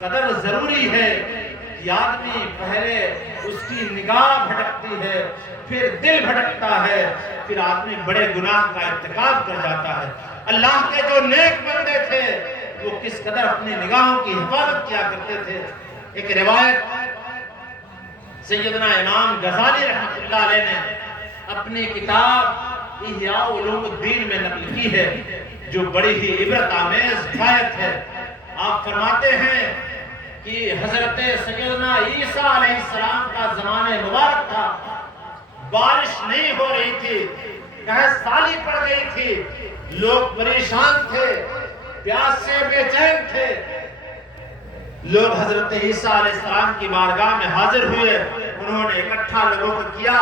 قدر ضروری ہے کہ آدمی پہلے اس کی نگاہ بھٹکتی ہے، پھر دل بھٹکتا ہے، پھر آدمی بڑے گناہ کا ارتکاب کر جاتا ہے۔ اللہ کے جو نیک بندے تھے وہ کس قدر اپنی نگاہوں کی حفاظت کیا کرتے تھے۔ ایک روایت سیدنا امام غزالی رحمۃ اللہ علیہ نے اپنی کتاب احیاء علوم الدین میں نقل کی ہے، جو بڑی ہی عبرت آمیز روایت ہے۔ آپ فرماتے ہیں کہ حضرت سیدنا عیسیٰ علیہ السلام کا زمانہ مبارک تھا، بارش نہیں ہو رہی تھی، قحط سالی پڑ گئی تھی، لوگ پریشان تھے، پیاس سے بے چین تھے۔ لوگ حضرت عیسیٰ علیہ السلام کی بارگاہ میں حاضر ہوئے، انہوں نے اکٹھا لوگوں کو کیا،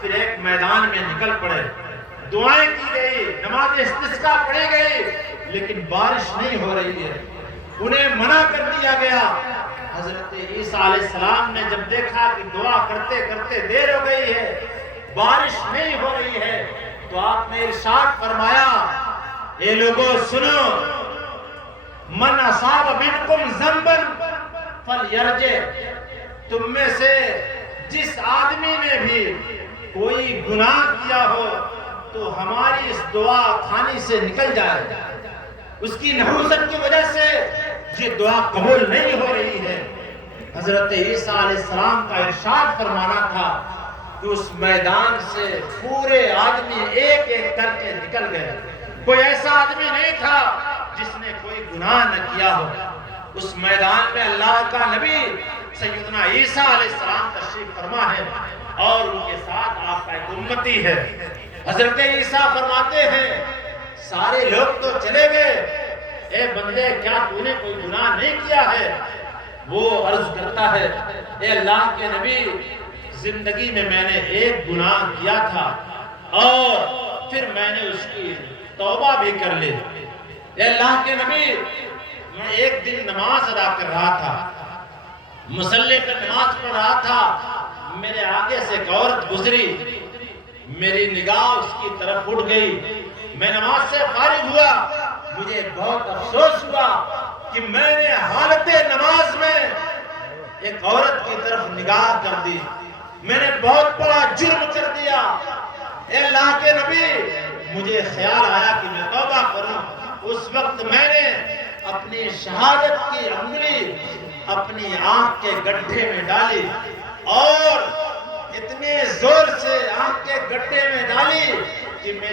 پھر ایک میدان میں نکل پڑے، دعائیں کی گئی، نماز استسقاء پڑھی گئی، لیکن بارش نہیں ہو رہی ہے۔ انہیں منع کر دیا گیا۔ حضرت عیسیٰ علیہ السلام نے جب دیکھا کہ دعا کرتے کرتے دیر ہو گئی ہے، بارش نہیں ہو رہی ہے، تو آپ نے ارشاد فرمایا، اے لوگوں سنو، من اصاب منکم ذنبا فلیرجع، تم میں سے جس آدمی نے بھی کوئی گناہ کیا ہو تو ہماری اس دعا خانی سے نکل جائے۔ اس کی نحوست کی وجہ سے یہ دعا قبول نہیں ہو رہی ہے۔ حضرت عیسیٰ علیہ السلام کا ارشاد فرمانا تھا کہ اس میدان سے پورے آدمی ایک ایک کر کے نکل گئے، کوئی ایسا آدمی نہیں تھا جس نے کوئی گناہ نہ کیا ہو۔ اس میدان میں اللہ کا نبی سیدنا عیسیٰ علیہ السلام تشریف فرما ہے اور ان کے ساتھ آپ کا ایک امتی ہے۔ حضرت عیسیٰ فرماتے ہیں سارے لوگ تو چلے گئے، اے بندے کیا تو نے کوئی گناہ نہیں کیا ہے؟ وہ عرض کرتا ہے، اے اللہ کے نبی، زندگی میں نے ایک گناہ کیا تھا اور پھر میں نے اس کی توبہ بھی کر لی۔ اے اللہ کے نبی، میں ایک دن نماز ادا کر رہا تھا، مصلی پر نماز پڑھ رہا تھا، میرے آگے سے ایک عورت گزری، میری نگاہ اس کی طرف اٹھ گئی، میں نماز سے فارغ ہوا، مجھے بہت افسوس ہوا کہ میں نے حالت نماز میں ایک عورت کی طرف نگاہ کر دی، میں نے بہت بڑا جرم کر دیا۔ اے اللہ کے نبی، مجھے خیال آیا کہ میں توبہ کروں۔ اس وقت میں نے اپنی شہادت کی انگلی اپنی آنکھ کے گڈھے میں ڈالی اور اتنے زور سے آنکھ کے گڈھے میں ڈالی کہ میری